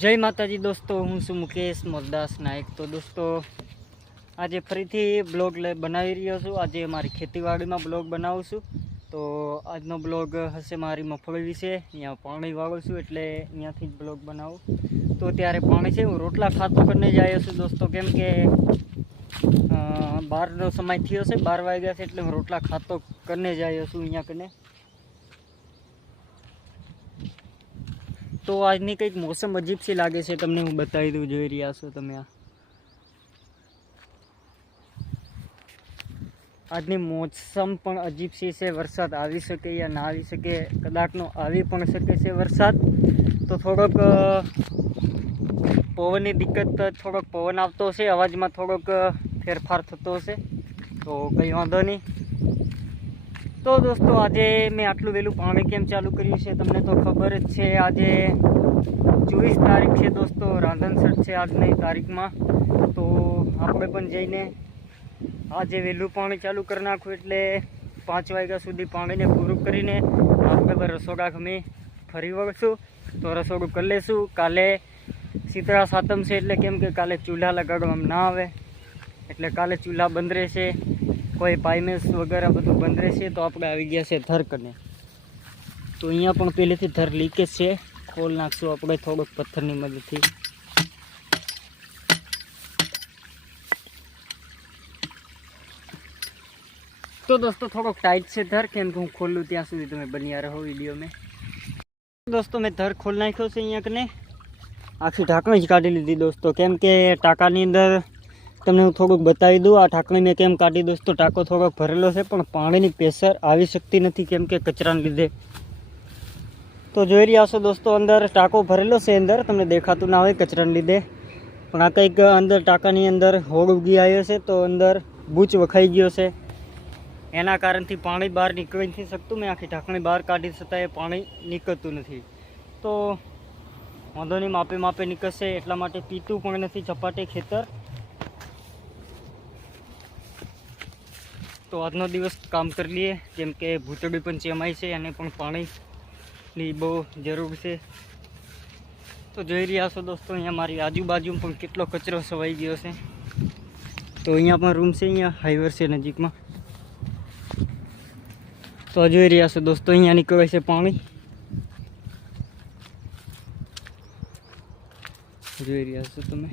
જય માતાજી દોસ્તો, હું છું મુકેશ મોરદાસ નાયક. તો દોસ્તો, આજે ફરીથી બ્લોગ બનાવી રહ્યો છું. આજે મારી ખેતીવાડીમાં બ્લોગ બનાવું છું. તો આજનો બ્લોગ હશે મારી મગફળી વિશે. અહીંયા પાણી વાળું છું એટલે અહીંયાથી જ બ્લોગ બનાવું. તો ત્યારે પાણી છે, હું રોટલા ખાતો કરીને જ આવ્યો છું દોસ્તો. કેમ કે બારનો સમય થયો છે, બાર વાગ્યા છે એટલે હું રોટલા ખાતો કરીને જ આવ્યો છું અહીંયા કને. તો આજની કંઈક મોસમ અજીબ સી લાગે છે, તમને હું બતાવી દઉં, જોઈ રહ્યા છો તમે આજની મોસમ પણ અજીબ સી છે, વરસાદ આવી શકે યા ના આવી શકે કદાચનો આવી પણ શકે છે વરસાદ. તો થોડોક પવનની દિક્કત, થોડોક પવન આવતો હશે, અવાજમાં થોડોક ફેરફાર થતો હશે. તો કંઈ વાંધો નહીં. તો દોસ્તો, આજે મેં આટલું વહેલું પાણી કેમ ચાલુ કર્યું છે તમને તો ખબર જ છે. આજે ચોવીસ તારીખ છે દોસ્તો, રાંધણસર છે આજની તારીખમાં. તો આપણે પણ જઈને આજે વહેલું પાણી ચાલુ કરી નાખું એટલે પાંચ વાગ્યા સુધી પાણીને પૂરું કરીને આપણે પણ રસોડા ગમે ફરી વળશું. તો રસોડું કરી લેશું. કાલે શીતળા સાતમ છે એટલે કેમ કે કાલે ચૂલા લગાડવામાં ના આવે. એટલે કાલે ચૂલા બંધ રહેશે. કોઈ પાઇમેસ વગેરે બધું બંધ રહેશે તો આપણે આવી ગયા છે થર કને તો અહીંયા પણ પહેલેથી થર લીકેજ છે. ખોલ નાખશું આપણે થોડોક પથ્થરની મદદથી. તો દોસ્તો, થોડોક ટાઈટ છે ધર. કેમ કે હું ખોલું ત્યાં સુધી તમે બન્યા રહો વીડિયો મેં. દોસ્તો, મેં ધર ખોલ નાખ્યો છે અહીંયા કને. આખી ઢાંકણી જ કાઢી લીધી દોસ્તો. કેમ કે ટાંકાની અંદર તમને હું થોડુંક બતાવી દઉં. આ ઢાંકણી મેં કેમ કાઢી દોસ્તો ટાંકો થોડોક ભરેલો છે, પણ પાણીની પ્રેશર આવી શકતી નથી કેમ કે કચરાને લીધે. તો જોઈ રહ્યા છો દોસ્તો, અંદર ટાંકો ભરેલો છે અંદર. તમને દેખાતું ના હોય કચરાને લીધે. પણ આ કંઈક અંદર ટાંકાની અંદર હોગ ઉગી આવ્યો છે, તો અંદર બૂચ વખાઈ ગયો છે. એના કારણથી પાણી બહાર નીકળી નથી શકતું. મેં આખી ઢાંકણી બહાર કાઢી છતાં એ પાણી નીકળતું નથી. તો વાંધો નહીં, માપે માપે નીકળશે, એટલા માટે પીતું પણ નથી, ચપાટે ખેતર. તો આજનો દિવસ કામ કરી લઈએ. કેમ કે ભૂતડી પણ ચેમાઈ છે અને પણ પાણીની બહુ જરૂર છે. તો જોઈ રહ્યા છો દોસ્તો, અહીંયા મારી આજુબાજુ પણ કેટલો કચરો સવાઈ ગયો છે. તો અહીંયા પણ રૂમ છે, અહીંયા હાઈવર છે નજીકમાં. તો જોઈ રહ્યા છો દોસ્તો, અહીંયા નીકળે છે પાણી. જોઈ રહ્યા છો તમે?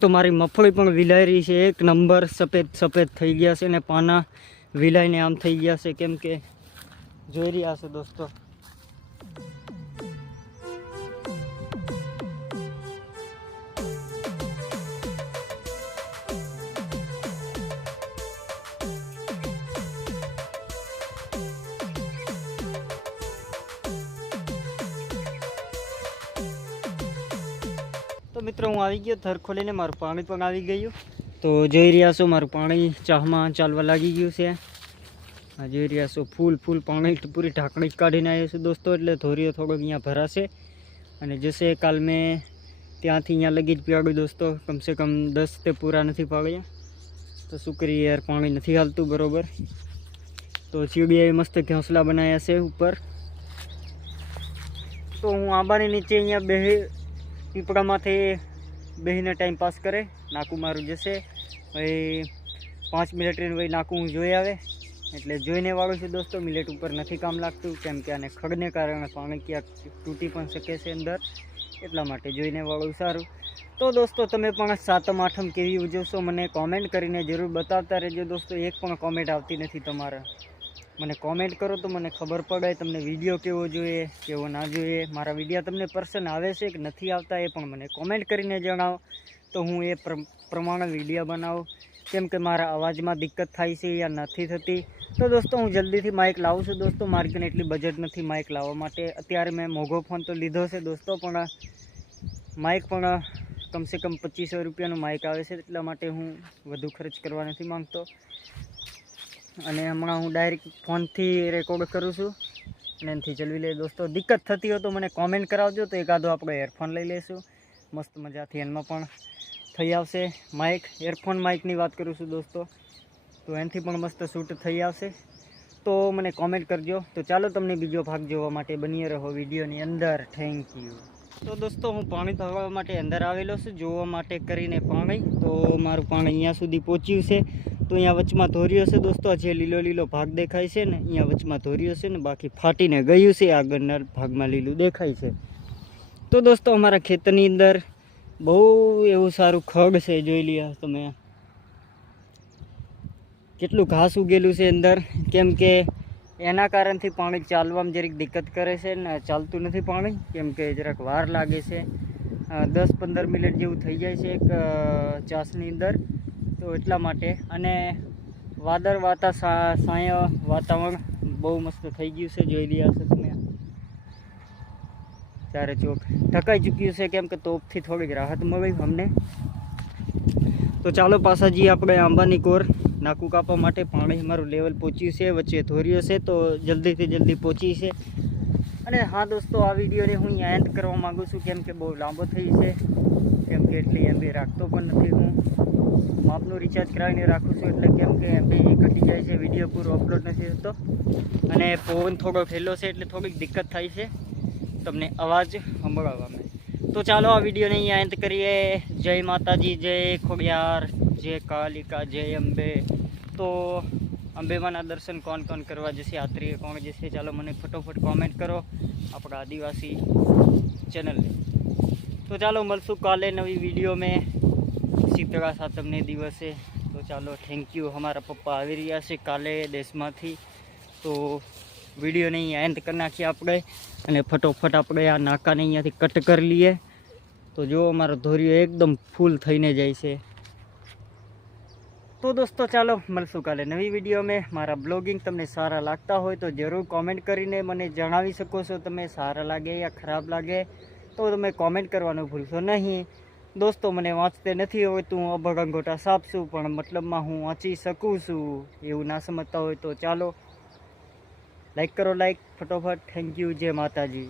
તો મારી મગફળી પણ વિલાઈ રહી છે. એક નંબર સફેદ સફેદ થઈ ગયા છે ને પાના વિલાઈને આમ થઈ ગયા છે. કેમ કે જોઈ રહ્યા છે દોસ્તો. મિત્રો, હું આવી ગયો થર ખોલીને મારું પાણી પણ આવી ગયું. તો જોઈ રહ્યા છો, મારું પાણી ચાહમાં ચાલવા લાગી ગયું છે. આ જોઈ રહ્યા છો, ફૂલ ફૂલ પાણી પૂરી ઢાંકણી કાઢીને આવ્યો છું દોસ્તો, એટલે ધોરીઓ થોડોક અહીંયા ભરાશે. અને જશે કાલ મેં ત્યાંથી અહીંયા લગી જ પીવાડ્યું દોસ્તો, કમસે કમ દસ તે પૂરા નથી પાડ્યા. તો શું યાર, પાણી નથી હાલતું, બરાબર. તો ચીડીએ મસ્ત ઘોંસલા બનાવ્યા છે ઉપર. તો હું આંબાની નીચે અહીંયા બે પીપળામાંથી બેહીને ટાઈમ પાસ કરે, નાકું મારું જશે. ભાઈ પાંચ મિનિટ રહીને ભાઈ નાકું હું જોઈ આવે. એટલે જોઈને વાળું છું દોસ્તો મિલેટ ઉપર નથી કામ લાગતું, કેમ કે આને ખડને કારણે પાણી ક્યાંક તૂટી પણ શકે છે અંદર. એટલા માટે જોઈને વાળું સારું. તો દોસ્તો, તમે પણ સાતમ, આઠમ કેવી ઉજવશો, મને કોમેન્ટ કરીને જરૂર બતાવતા રહેજો દોસ્તો. એક પણ કોમેન્ટ આવતી નથી તમારા. મને કોમેન્ટ કરો તો મને ખબર પડે, તમને વીડિયો કેવો જોઈએ, કેવો ના જોઈએ. મારા વિડીયા તમને પર્સન આવે છે કે નથી આવતા એ પણ મને કોમેન્ટ કરીને જણાવો. તો હું એ પ્રમાણે વીડિયો બનાવું. કેમ કે મારા અવાજમાં દિક્કત થાય છે યા નથી થતી. તો દોસ્તો, હું જલ્દીથી માઇક લાવું છું. દોસ્તો, મારી કને એટલી બજેટ નથી માઇક લાવવા માટે. અત્યારે મેં મોંઘો ફોન તો લીધો છે દોસ્તો, પણ માઇક પણ કમસે કમ પચીસો રૂપિયાનું માઇક આવે છે. એટલા માટે હું વધુ ખર્ચ કરવા નથી માંગતો. અને હમણાં હું ડાયરેક્ટ ફોનથી રેકોર્ડ કરું છું. અને એનાથી ચલવી લઈએ. દોસ્તો, દિક્કત થતી હોય તો મને કોમેન્ટ કરાવજો. તો એકાદો આપણે એરફોન લઈ લઈશું. મસ્ત મજાથી એમાં પણ થઈ આવશે માઇક એરફોન માઇકની વાત કરું છું દોસ્તો. તો એનાથી પણ મસ્ત શૂટ થઈ આવશે. તો મને કોમેન્ટ કરજો. તો ચાલો તમને બીજો ભાગ જોવા માટે બની રહો વિડીયોની અંદર. થેન્ક યુ તો દોસ્તો, હું પાણી ભરવા માટે અંદર આવેલો છું. જોવા માટે કરીને પાણી. તો મારું પાણી અહીંયા સુધી પહોંચ્યું છે. તો અહીંયા વચમાં ધોર્યો છે દોસ્તો. જે લીલો લીલો ભાગ દેખાય છે ને, અહીંયા વચમાં ધોર્યો છે ને, બાકી ફાટીને ગયું છે આગળના ભાગમાં લીલું દેખાય છે. તો દોસ્તો, અમારા ખેતરની અંદર બહુ એવું સારું ખડ છે, જોઈ લ્યા તમે. કેટલું ઘાસ ઉગેલું છે અંદર. કેમ કે એના કારણથી પાણી ચાલવામાં જરીક દિક્કત કરે છે ને, ચાલતું નથી પાણી. કેમ કે જરાક વાર લાગે છે. દસ પંદર મિનિટ જેવું થઈ જાય છે એક ચાસની અંદર. તો એટલા માટે. અને વાદળ વાતા સાય વાતાવરણ બહુ મસ્ત થઈ ગયું છે, જોઈ રહ્યા છો તમે. ચારે ચોક ઢકાઈ ચૂક્યું છે, કેમ કે તોપથી થોડીક રાહત મળી અમને. તો ચાલો પાછા જઈએ આપણે આંબાની કોર. નાકું કાપવા માટે પાણી મારું લેવલ પહોંચ્યું છે, વચ્ચે ધોર્યો છે, તો જલ્દીથી જલ્દી પહોંચી છે. અને હા દોસ્તો, આ વિડીયોને હું એન્ડ કરવા માગું છું, કેમ કે બહુ લાંબો થઈ છે. કેમ કે એટલી એમ રાખતો પણ નથી હું. માપનું રિચાર્જ કરાવીને રાખું છું. એટલે કેમ કે એમબી ઘટી જાય છે વીડિયો પૂરો અપલોડ નથી થતો. અને પવન થોડો ફેલો છે, એટલે થોડીક દિક્કત થાય છે. તમને અવાજ સંભળાવવામાં તો ચાલો આ વિડીયોને અહીંયા અંત કરીએ. જય માતાજી, જય ખોડિયાર, જય કાલિકા, જય અંબે. તો અંબેમાના દર્શન કોણ કોણ કરવા જશે આત્રીય કોણ જશે, ચાલો મને ફટોફટ કોમેન્ટ કરો આપણા આદિવાસી ચેનલને તો ચાલો મળશું કાલે નવી વીડિયો મેં. શીતળા સાતમને દિવસે. તો ચાલો થેન્ક યુ અમારા પપ્પા આવી રહ્યા છે કાલે દેશમાંથી. તો વિડીયોને અહીંયા એન્ડ કરી નાખીએ આપણે અને ફટોફટ આપણે આ નાકાને અહીંયાથી કટ કરી લઈએ. તો જો અમારો ધોરિયો એકદમ ફૂલ થઈને જાય છે. તો દોસ્તો, ચાલો, મળશું કાલે નવી વીડિયો મેં મારા બ્લોગિંગ તમને સારા લાગતા હોય તો જરૂર કોમેન્ટ કરીને મને જણાવી શકો છો. તમે સારા લાગે યા ખરાબ લાગે, તો તમે કોમેન્ટ કરવાનું ભૂલશો નહીં. દોસ્તો, મને વાંચતે નથી આવડતું હું અભગંગોટા સાપ છું, પણ મતલબમાં હું વાંચી શકું છું. એવું ના સમજતા હોય તો ચાલો લાઈક કરો લાઈક ફટોફટ થેન્ક યુ જય માતાજી.